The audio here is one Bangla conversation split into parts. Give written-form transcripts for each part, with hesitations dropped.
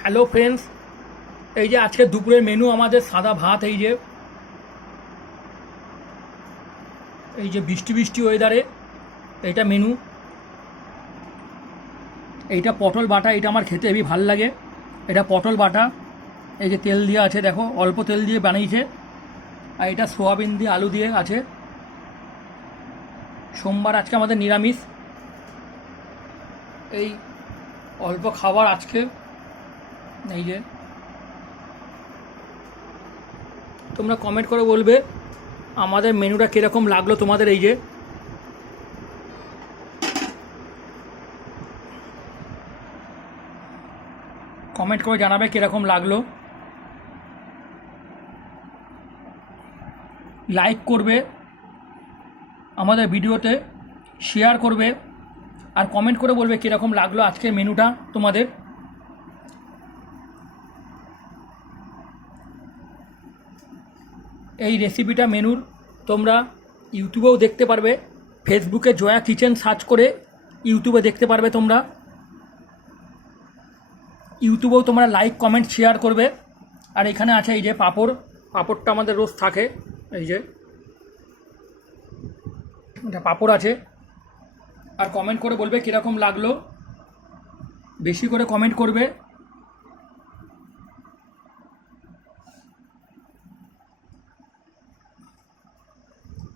হ্যালো ফ্রেন্ডস, এই যে আজকে দুপুরের মেনু আমাদের সাদা ভাত। এই যে বৃষ্টি বৃষ্টি ওয়েদারে এইটা মেনু। এইটা পটল বাটা, এটা আমার খেতে হেবি ভাল লাগে। এটা পটল বাটা, এই যে তেল দিয়ে আছে, দেখো অল্প তেল দিয়ে বানিয়েছে। আর এটা সোয়াবিন দিয়ে আলু দিয়ে আছে। সোমবার আজকে আমাদের নিরামিষ। এই অল্প খাবার আজকে। এই যে তোমরা কমেন্ট করে বলবে আমাদের মেনুটা কীরকম লাগলো তোমাদের। এই যে কমেন্ট করে জানাবে কীরকম লাগলো। লাইক করবে আমাদের ভিডিওতে, শেয়ার করবে, আর কমেন্ট করে বলবে কীরকম লাগলো আজকের মেনুটা তোমাদের। এই রেসিপিটা মেনুর তোমরা ইউটিউবেও দেখতে পারবে। ফেসবুকে জয়া কিচেন সার্চ করে ইউটিউবে দেখতে পারবে তোমরা। ইউটিউবেও তোমরা লাইক কমেন্ট শেয়ার করবে। আর এখানে আছে এই যে পাঁপড়টা আমাদের রোজ থাকে। এই যে এটা পাঁপড় আছে। আর কমেন্ট করে বলবে কীরকম লাগলো, বেশি করে কমেন্ট করবে।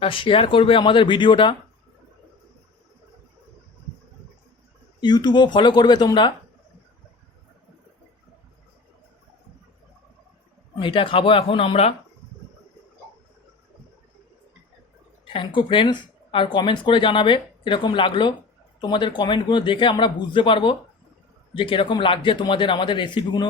আর শেয়ার করবে আমাদের ভিডিওটা। ইউটিউবেও ফলো করবে তোমরা। এটা খাবো এখন আমরা। Thank you friends. আর কমেন্টস করে জানাবে কীরকম লাগলো। তোমাদের কমেন্টগুলো দেখে আমরা বুঝতে পারবো যে কীরকম লাগছে তোমাদের আমাদের রেসিপিগুলো।